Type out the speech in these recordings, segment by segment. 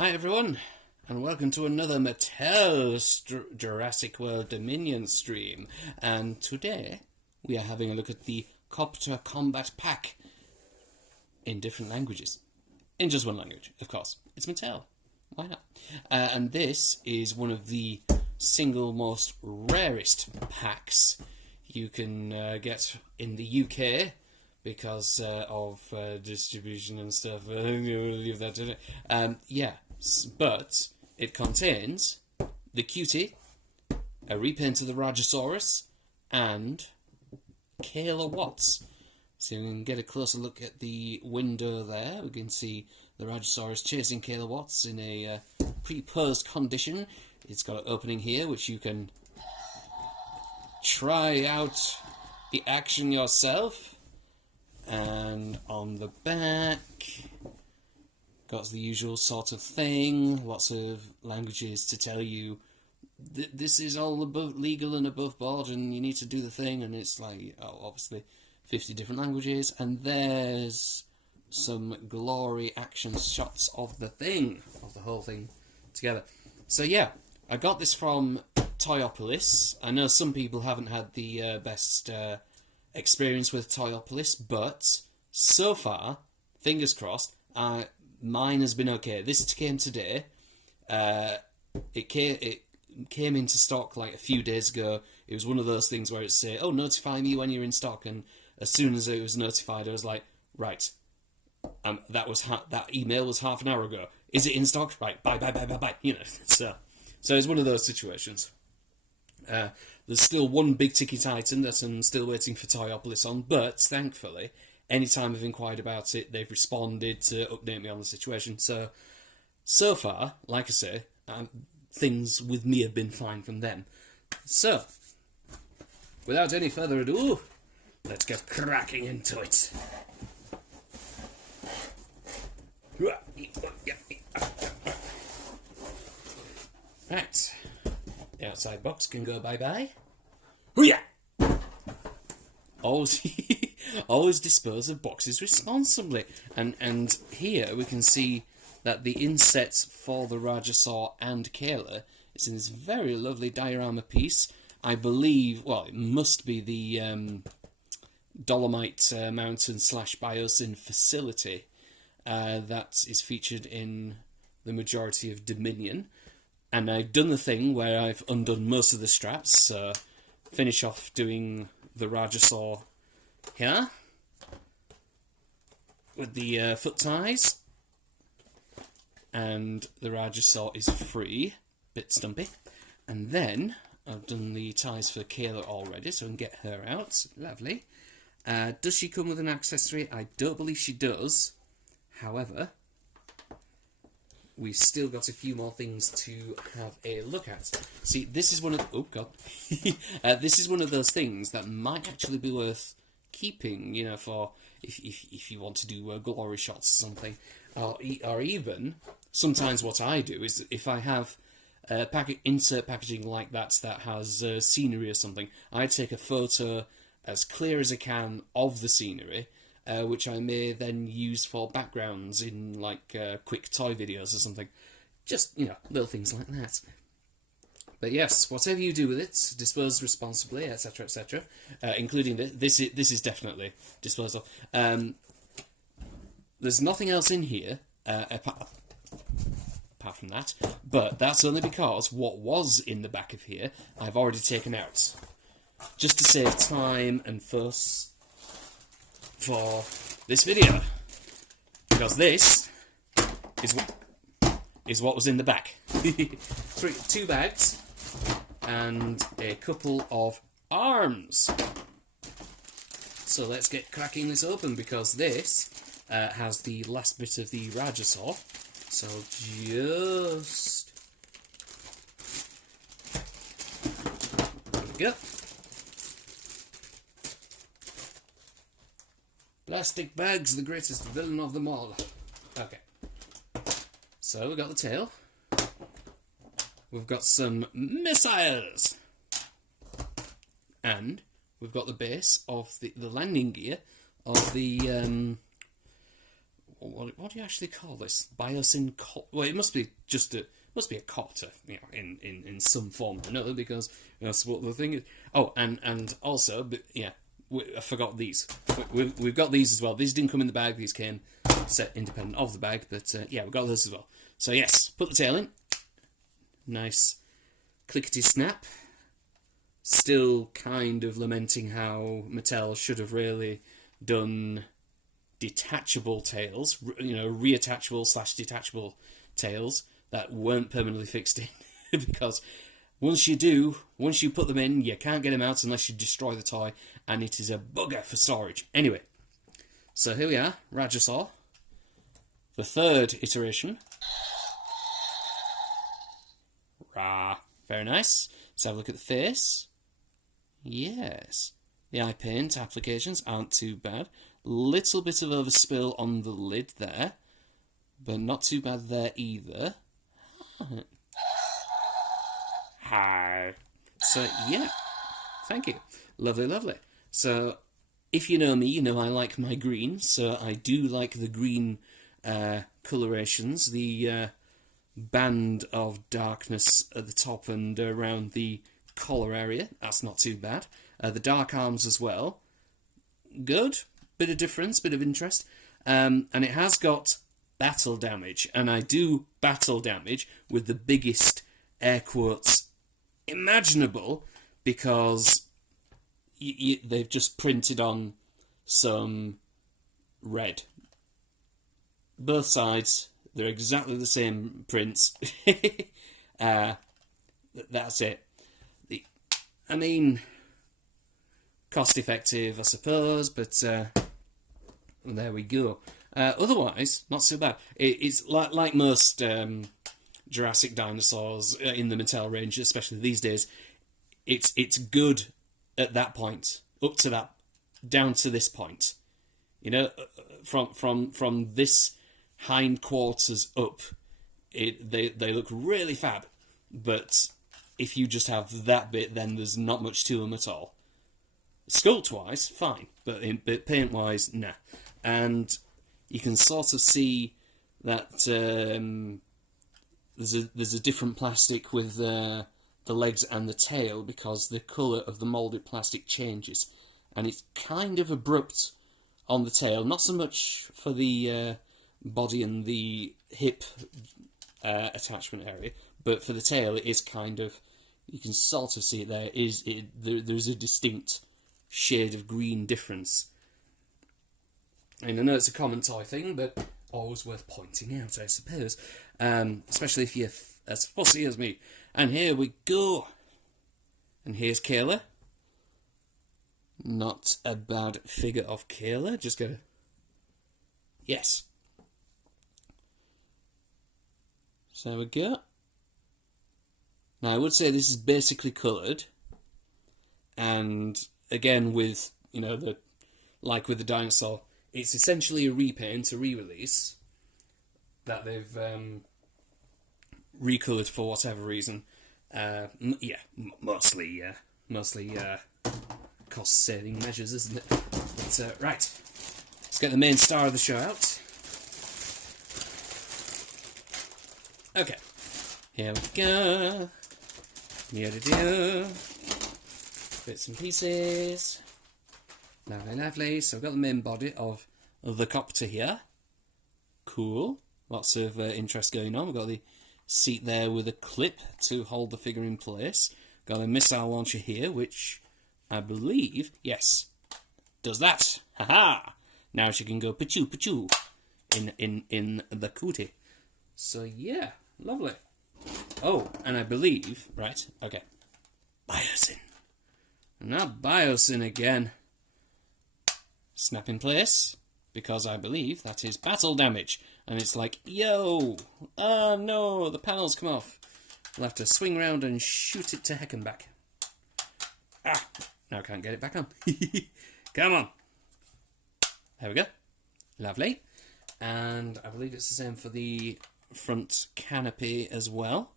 Hi everyone, and welcome to another Mattel Jurassic World Dominion stream. And today we are having a look at the Copter Combat Pack in different languages. In just one language, of course. It's Mattel. Why not? And this is one of the single most rarest packs you can get in the UK. Because of distribution and stuff. Leave that to it. But it contains the cutie, a repaint of the Rajasaurus, and Kayla Watts. So we can get a closer look at the window there. We can see the Rajasaurus chasing Kayla Watts in a pre-posed condition. It's got an opening here which you can try out the action yourself. And on the back, got the usual sort of thing, lots of languages to tell you this is all above legal and above board and you need to do the thing, and it's like, obviously 50 different languages, and there's some glory action shots of the thing, of the whole thing together. So yeah, I got this from Toyopolis. I know some people haven't had the best experience with Toyopolis, but so far, fingers crossed, mine has been okay. This came today. It came into stock like a few days ago. It was one of those things where it say, "Oh, notify me when you're in stock." And as soon as it was notified, I was like, "Right, that email was half an hour ago. Is it in stock? Right, bye. You know." So it's one of those situations. There's still one big ticket item that I'm still waiting for Toyopolis on, but thankfully, any time I've inquired about it, they've responded to update me on the situation. So far, like I say, things with me have been fine from them. So, without any further ado, let's get cracking into it. Right. The outside box can go bye-bye. Always dispose of boxes responsibly. And here we can see that the insets for the Rajasaur and Kayla is in this very lovely diorama piece. I believe, well, it must be the Dolomite Mountain / Biosyn facility that is featured in the majority of Dominion. And I've done the thing where I've undone most of the straps, so finish off doing the Rajasaur here with the foot ties, and the Rajasaur is free, bit stumpy. And then I've done the ties for Kayla already, so I can get her out. Lovely. Does she come with an accessory? I don't believe she does. However, we've still got a few more things to have a look at. See, this is one of... Oh, God. This is one of those things that might actually be worth keeping, you know, for if you want to do glory shots or something. Or even, sometimes what I do is if I have insert packaging like that has scenery or something, I take a photo as clear as I can of the scenery, which I may then use for backgrounds in, like, quick toy videos or something. Just, you know, little things like that. But yes, whatever you do with it, dispose responsibly, etc., etc., including this is definitely disposed of. There's nothing else in here, apart from that, but that's only because what was in the back of here, I've already taken out. Just to save time and fuss for this video, because this is what was in the back. Two bags and a couple of arms. So let's get cracking this open, because this has the last bit of the Rajasaur. So just there we go. Plastic bags, the greatest villain of them all. Okay. So we've got the tail. We've got some missiles. And we've got the base of the landing gear of the what do you actually call this? Biosyn. Well, it must be just a copter, you know, in some form or another, because that's what the thing is. Oh, and also, but yeah, I forgot these. We've got these as well. These didn't come in the bag. These came set independent of the bag, but yeah, we've got this as well. So yes, put the tail in. Nice clickety snap. Still kind of lamenting how Mattel should have really done detachable tails, you know, reattachable / detachable tails that weren't permanently fixed in, because once you put them in, you can't get them out unless you destroy the toy, and it is a bugger for storage. Anyway, so here we are, Rajasaur, the third iteration. Rah, very nice. Let's have a look at the face. Yes, the eye paint applications aren't too bad. Little bit of overspill on the lid there, but not too bad there either. Hi. So yeah, thank you. Lovely, lovely. So if you know me, you know I like my green, so I do like the green colorations. The band of darkness at the top and around the collar area, that's not too bad. The dark arms as well, good. Bit of difference, bit of interest. And it has got battle damage, and I do battle damage with the biggest air quotes imaginable, because they've just printed on some red. Both sides, they're exactly the same prints. That's it. I mean, cost effective, I suppose, but there we go. Otherwise, not so bad. It's like most Jurassic dinosaurs in the Mattel range, especially these days. It's good at that point, up to that, down to this point. You know, from this hindquarters up, they look really fab. But if you just have that bit, then there's not much to them at all. Sculpt-wise, fine, but paint-wise, nah. And you can sort of see that there's a different plastic with the legs and the tail, because the colour of the moulded plastic changes. And it's kind of abrupt on the tail, not so much for the body and the hip attachment area, but for the tail it is kind of, you can sort of see it there, there's a distinct shade of green difference. And I know it's a common toy thing, but always worth pointing out, I suppose. Especially if you're as fussy as me. And here we go. And here's Kayla. Not a bad figure of Kayla. Just gotta... Yes. So there we go. Now I would say this is basically coloured. And again, with, you know, like with the dinosaur, it's essentially a repaint, a re-release that they've recoloured for whatever reason. Mostly cost-saving measures, isn't it? But, right, let's get the main star of the show out. Okay, here we go. Bits and pieces. Lovely, lovely. So I've got the main body of the Copter here. Cool. Lots of interest going on. We've got the seat there with a clip to hold the figure in place. Got a missile launcher here, which I believe, yes, does that. Haha! Now she can go pachoo pachoo in the cootie. So yeah, lovely. Oh, and I believe, right, okay, Biosyn. Not Biosyn again. Snap in place, because I believe that is battle damage. And it's like, yo, oh no, the panels come off. We'll have to swing around and shoot it to heck and back. Ah, now I can't get it back on. Come on. There we go. Lovely. And I believe it's the same for the front canopy as well.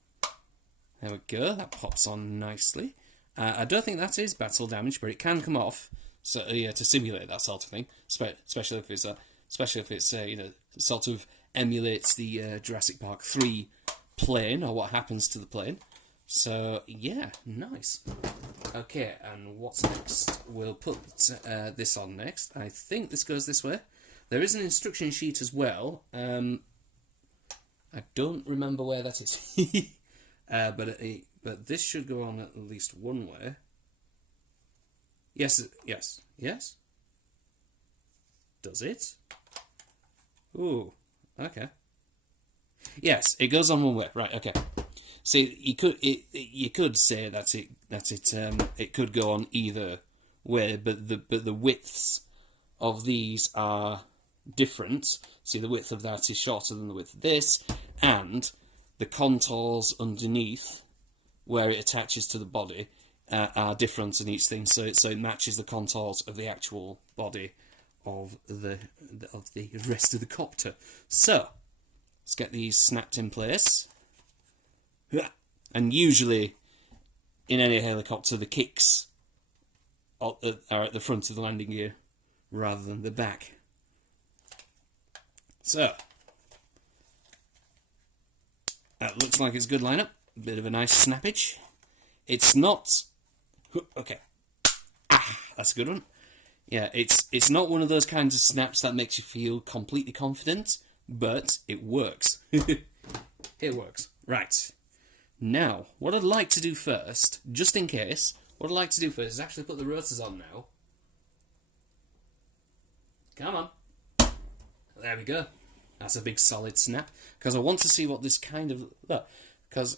There we go, that pops on nicely. I don't think that is battle damage, but it can come off. So yeah, to simulate that sort of thing, especially if it's you know, sort of emulates the Jurassic Park 3 plane, or what happens to the plane. So, yeah, nice. Okay, and what's next? We'll put this on next. I think this goes this way. There is an instruction sheet as well. I don't remember where that is. But this should go on at least one way. Yes. Does it? Ooh, okay. Yes, it goes on one way. Right, okay. See, you could say that it could go on either way, but the widths of these are different. See, the width of that is shorter than the width of this, and the contours underneath where it attaches to the body are different in each thing. So it matches the contours of the actual body of the rest of the copter. So let's get these snapped in place. And usually, in any helicopter, the kicks are at the front of the landing gear rather than the back. So, that looks like it's a good lineup. Bit of a nice snappage. It's not... Okay. That's a good one. Yeah, it's not one of those kinds of snaps that makes you feel completely confident, but it works. It works. Right. Now, what I'd like to do first, just in case, what I'd like to do first is actually put the rotors on now. Come on. There we go. That's a big solid snap. Because I want to see what this kind of... Look, because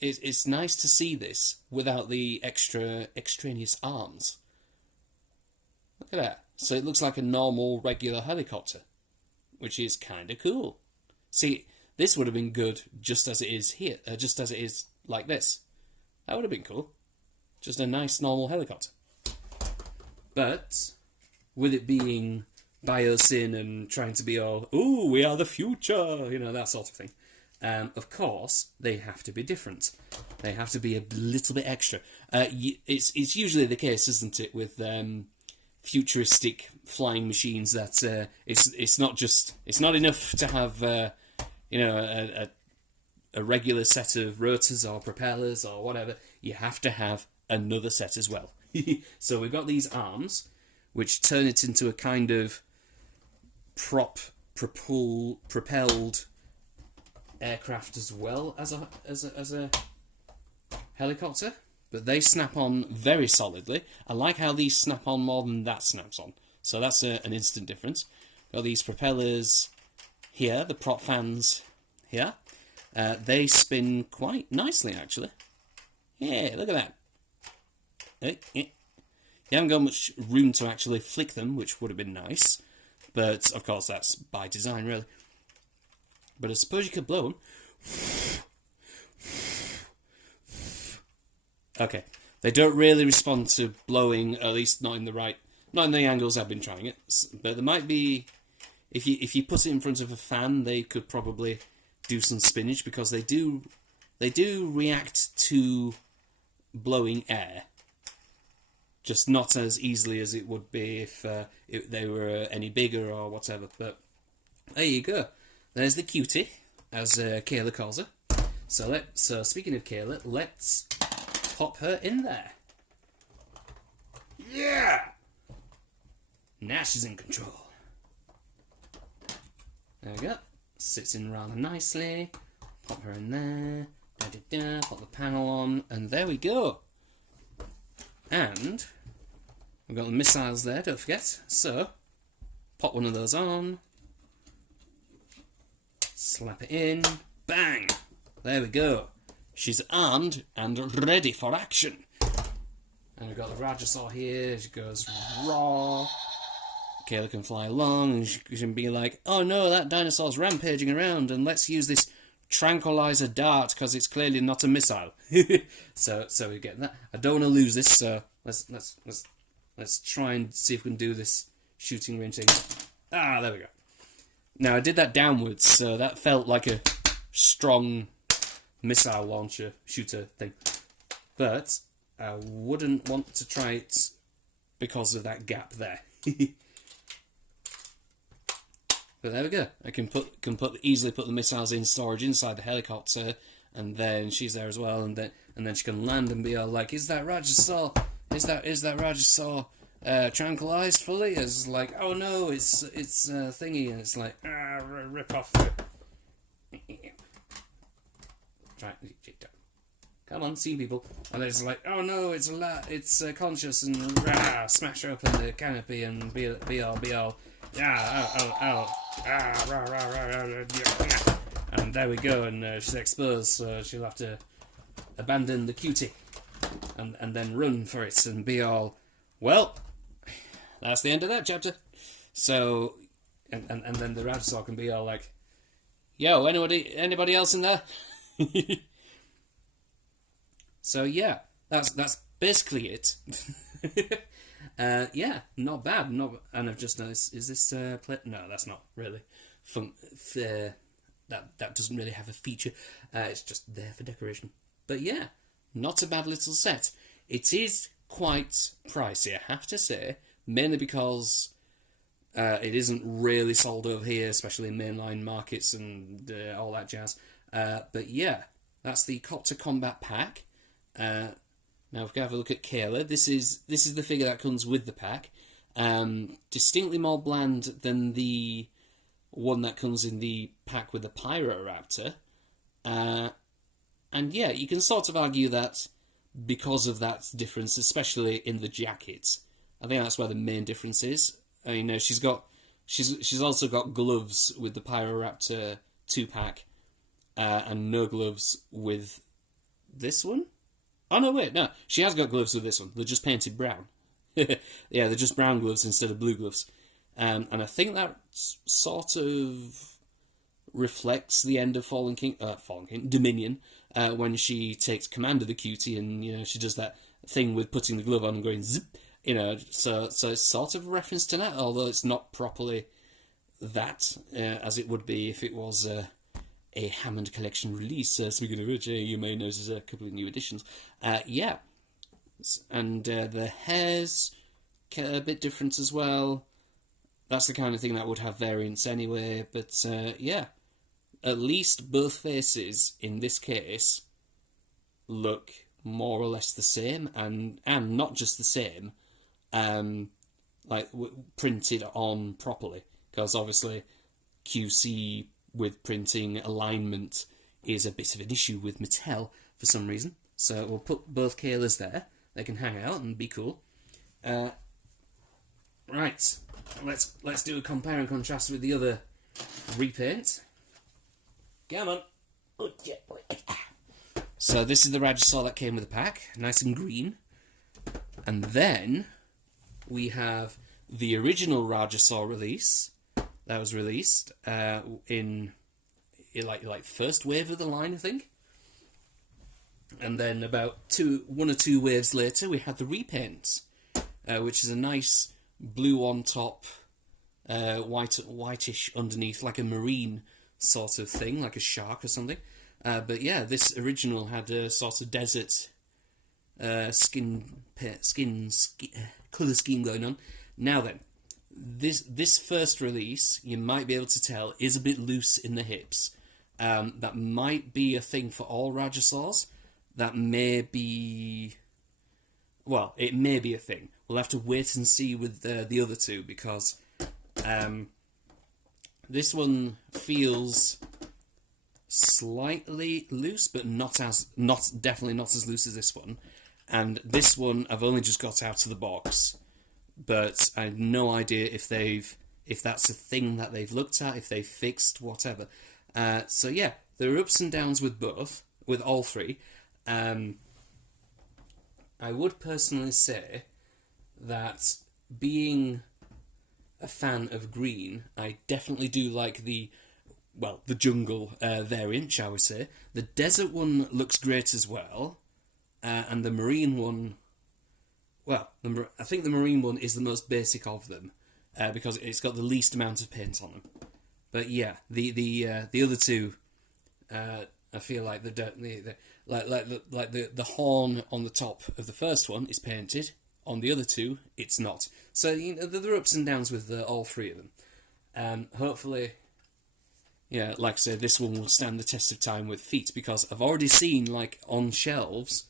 it's nice to see this without the extraneous arms. Look at that. So it looks like a normal, regular helicopter, which is kind of cool. See... This would have been good just as it is here, just as it is like this. That would have been cool. Just a nice normal helicopter. But with it being biosyn and trying to be all, ooh, we are the future, you know, that sort of thing. Of course, they have to be different. They have to be a little bit extra. It's usually the case, isn't it, with futuristic flying machines that it's not enough to have. You know, a regular set of rotors or propellers or whatever. You have to have another set as well. So we've got these arms, which turn it into a kind of propelled aircraft as well as a helicopter. But they snap on very solidly. I like how these snap on more than that snaps on. So that's an instant difference. Got these propellers here, the prop fans here, they spin quite nicely actually. Yeah, look at that. You haven't got much room to actually flick them, which would have been nice, but of course that's by design really. But I suppose you could blow them. Okay, they don't really respond to blowing, at least not in the angles I've been trying it. But there might be. If you put it in front of a fan, they could probably do some spinach because they do react to blowing air, just not as easily as it would be if they were any bigger or whatever. But there you go. There's the cutie, as Kayla calls her. So speaking of Kayla, let's pop her in there. Yeah. Now she's in control. There we go. Sits in rather nicely. Pop her in there. Pop the panel on. And there we go. And we've got the missiles there, don't forget. So, pop one of those on. Slap it in. Bang! There we go. She's armed and ready for action. And we've got the Rajasaur here. She goes raw. Kayla can fly along and she can be like, oh no, that dinosaur's rampaging around and let's use this tranquilizer dart because it's clearly not a missile. so we get that. I don't want to lose this, so let's try and see if we can do this shooting range thing. Ah, there we go. Now I did that downwards, so that felt like a strong missile launcher shooter thing. But I wouldn't want to try it because of that gap there. But there we go. I can easily put the missiles in storage inside the helicopter, and then she's there as well, and then she can land and be all like, "Is that Rajasaur? Is that Rajasaur tranquilized fully?" It's like, "Oh no, it's thingy," and it's like, rip off the. Come on, see people, and it's like, "Oh no, it's conscious," and smash open the canopy and be all. And there we go, and she's exposed, so she'll have to abandon the cutie and then run for it and be all, well, that's the end of that chapter. So, and then the Rajasaur can be all like, "Yo, anybody else in there?" So yeah, that's basically it. Yeah, not bad. And I've just noticed, is this play? No, that's not really fun. That doesn't really have a feature. It's just there for decoration. But yeah, not a bad little set. It is quite pricey, I have to say, mainly because it isn't really sold over here, especially in mainline markets and all that jazz. But yeah, that's the Copter Combat Pack. Now, if we have a look at Kayla, this is the figure that comes with the pack. Distinctly more bland than the one that comes in the pack with the Pyroraptor. And yeah, you can sort of argue that because of that difference, especially in the jacket. I think that's where the main difference is. I mean, she's also got gloves with the Pyroraptor 2-pack, and no gloves with this one. Oh, no, wait, no. She has got gloves with this one. They're just painted brown. Yeah, they're just brown gloves instead of blue gloves. And I think that sort of reflects the end of Dominion, when she takes command of the cutie and, she does that thing with putting the glove on and going zip, so it's sort of a reference to that, although it's not properly that, as it would be if it was a Hammond Collection release. Speaking of which, you may notice a couple of new additions. Yeah. And the hair's a bit different as well. That's the kind of thing that would have variants anyway. But yeah, at least both faces in this case look more or less the same, and not just the same, printed on properly. Because obviously QC with printing alignment is a bit of an issue with Mattel for some reason. So we'll put both Kaylas there. They can hang out and be cool. Right, let's do a compare and contrast with the other repaint. Come on. So this is the Rajasaur that came with the pack, nice and green. And then we have the original Rajasaur release that was released in first wave of the line, I think. And then about one or two waves later, we had the repaints, which is a nice blue on top, whitish underneath, like a marine sort of thing, like a shark or something. But yeah, this original had a sort of desert colour scheme going on. Now then, this first release, you might be able to tell, is a bit loose in the hips. That might be a thing for all Rajasaurs. That may be... Well, it may be a thing. We'll have to wait and see with the other two, because this one feels slightly loose, but definitely not as loose as this one. And this one I've only just got out of the box, but I have no idea if that's a thing that they've looked at, if they've fixed, whatever. So yeah, there are ups and downs with all three. I would personally say that, being a fan of green, I definitely do like the jungle variant, shall we say. The desert one looks great as well, and the marine one, I think the marine one is the most basic of them, because it's got the least amount of paint on them. But yeah, the other two, I feel like the horn on the top of the first one is painted. On the other two, it's not. So there are ups and downs with all three of them. Hopefully, yeah, like I said, this one will stand the test of time with feet, because I've already seen, like, on shelves,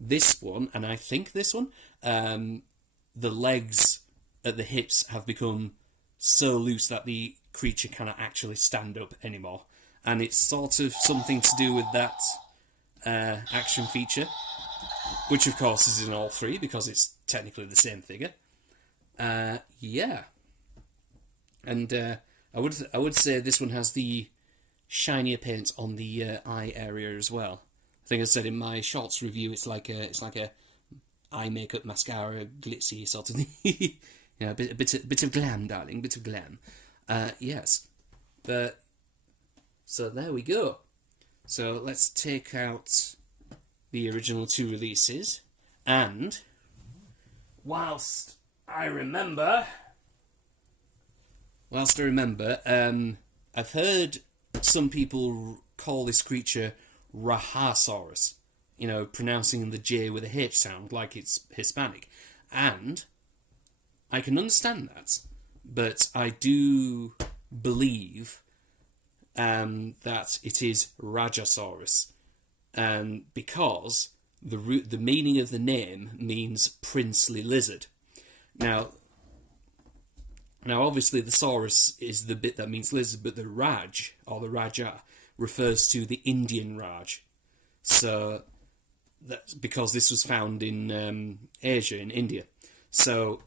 this one, and I think this one, the legs at the hips have become so loose that the creature cannot actually stand up anymore. And it's sort of something to do with that action feature, which of course is in all three because it's technically the same figure. Yeah, and I would say this one has the shinier paint on the eye area as well. I think I said in my shorts review, it's like a eye makeup mascara glitzy sort of thing. You know, a bit of glam, darling, bit of glam. Yes, but so there we go. So let's take out the original two releases, and whilst I remember, I've heard some people call this creature Rahasaurus, you know, pronouncing the J with a H sound like it's Hispanic, and I can understand that, but I do believe that it is Rajasaurus, because the meaning of the name means princely lizard. Now obviously the saurus is the bit that means lizard, but the Raj, or the Raja, refers to the Indian Raj. So that's because this was found in Asia, in India. So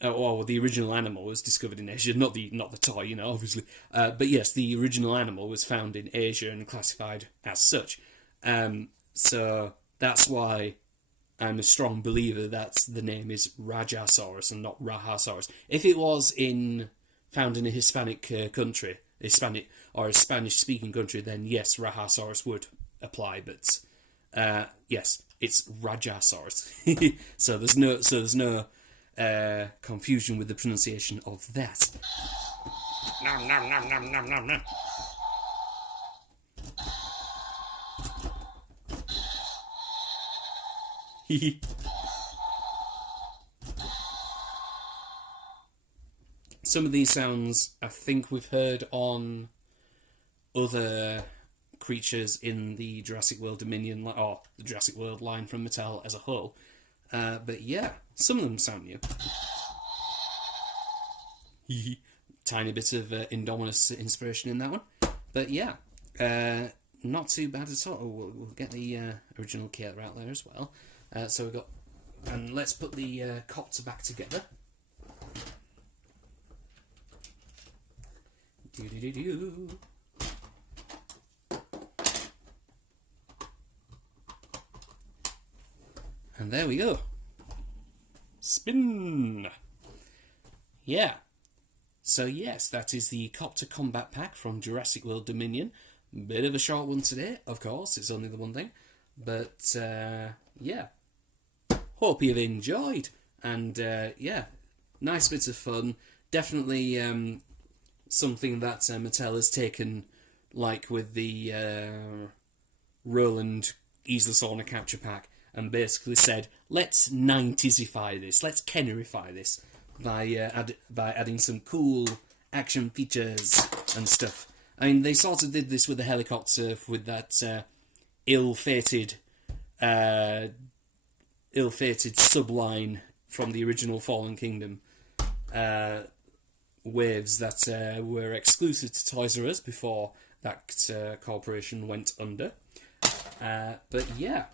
the original animal was discovered in Asia, not the toy, you know, obviously. But yes, the original animal was found in Asia and classified as such. So that's why I'm a strong believer that the name is Rajasaurus and not Rahasaurus. If it was found in a Hispanic country, or a Spanish-speaking country, then yes, Rahasaurus would apply. But yes, it's Rajasaurus. So there's no confusion with the pronunciation of that. Nom nom nom nom nom nom nom. Some of these sounds I think we've heard on other creatures in the Jurassic World Dominion, or the Jurassic World line from Mattel as a whole. But yeah, some of them sound new. Tiny bit of Indominus inspiration in that one. But yeah, not too bad at all. We'll get the original kit out there as well. So we've got, and let's put the Copter back together. Do-do-do-do. And there we go. Spin! Yeah. So yes, that is the Copter Combat Pack from Jurassic World Dominion. Bit of a short one today, of course, it's only the one thing. But, yeah. Hope you've enjoyed. And, yeah, nice bits of fun. Definitely something that Mattel has taken, like with the Roland Easily Sauna Capture Pack, and basically said, let's 90s-ify this, let's Kennerify this, by adding some cool action features and stuff. I mean, they sort of did this with the helicopter, with that ill-fated subline from the original Fallen Kingdom waves that were exclusive to Toys R Us before that corporation went under. But yeah,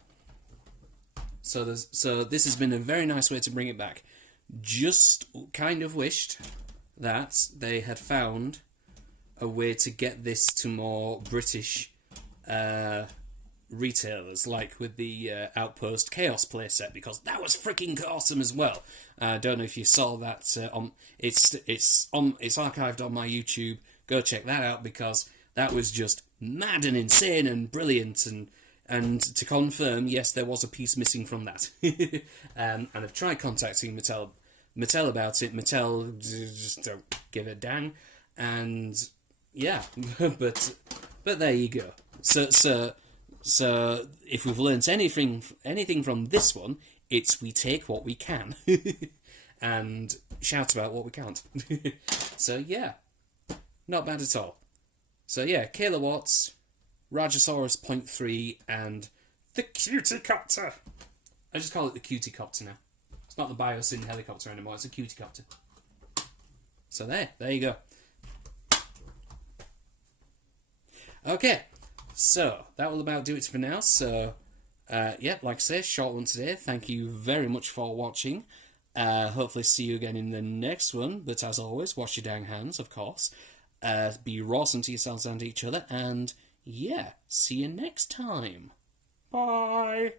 so this has been a very nice way to bring it back. Just kind of wished that they had found a way to get this to more British retailers, like with the Outpost Chaos playset, because that was freaking awesome as well. I don't know if you saw that. It's archived on my YouTube. Go check that out, because that was just mad and insane and brilliant. And to confirm, yes, there was a piece missing from that. And I've tried contacting Mattel about it. Mattel just don't give a dang. And yeah, but there you go. So if we've learnt anything from this one, it's we take what we can and shout about what we can't. So yeah, Not bad at all. So yeah, kilowatts, Rajasaurus 0.3, and the Cutie Copter. I just call it the Cutie Copter now. It's not the Biosyn helicopter anymore, it's a Cutie Copter. So there you go. Okay, so that will about do it for now. So, yeah, like I say, short one today. Thank you very much for watching. Hopefully see you again in the next one. But as always, wash your dang hands, of course. Be rawsome to yourselves and each other. And, yeah, see you next time. Bye.